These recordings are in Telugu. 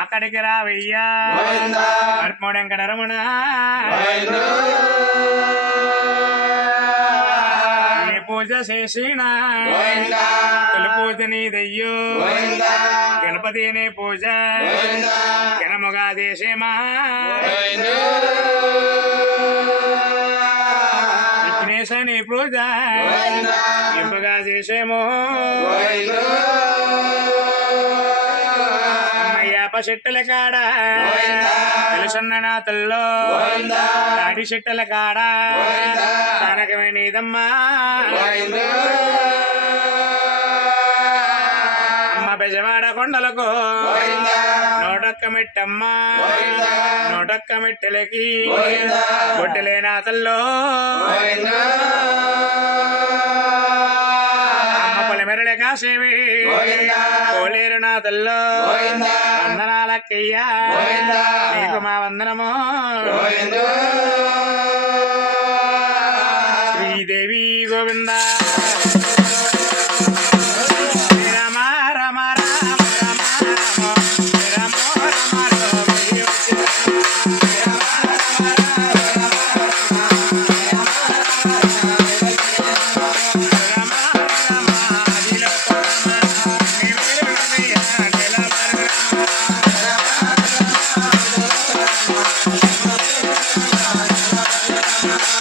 అక్కడికి రావయ్యా అర్పణంకటరమణ ఏ పూజ చేసిన. తొలి పూజ నీదయ్యో గణపతి అనే పూజ. గణముగా దేశమా విఘ్నేశ నీ పూజ. ఇంపగా చేసేమో. చెట్టుల కాడ. తెలుసున్న నాతల్లో తాడి చెట్టుల కాడ. తానకమైనదమ్మా అమ్మ బెజవాడ కొండలకు. నోటొక్క మెట్టమ్మ. నోటొక్క మెట్టెలకి. బొట్టెలే నాతల్లో అమ్మ కాసేవి కోలేరు నాతల్లో వందనాలక్కయ్యా. నీకు మా వందనము. శ్రీదేవి గోవింద.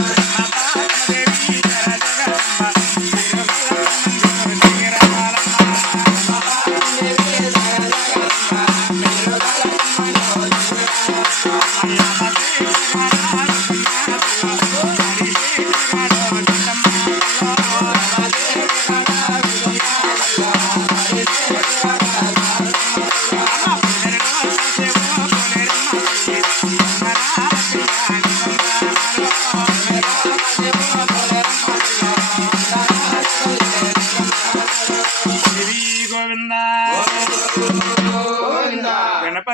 Bye.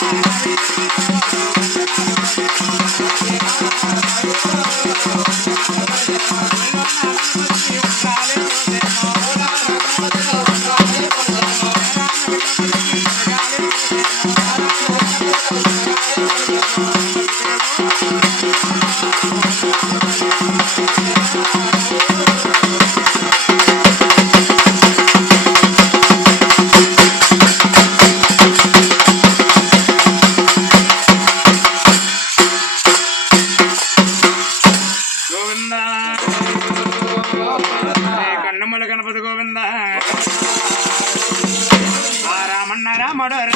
గోవింద ராமடோ ராமடோ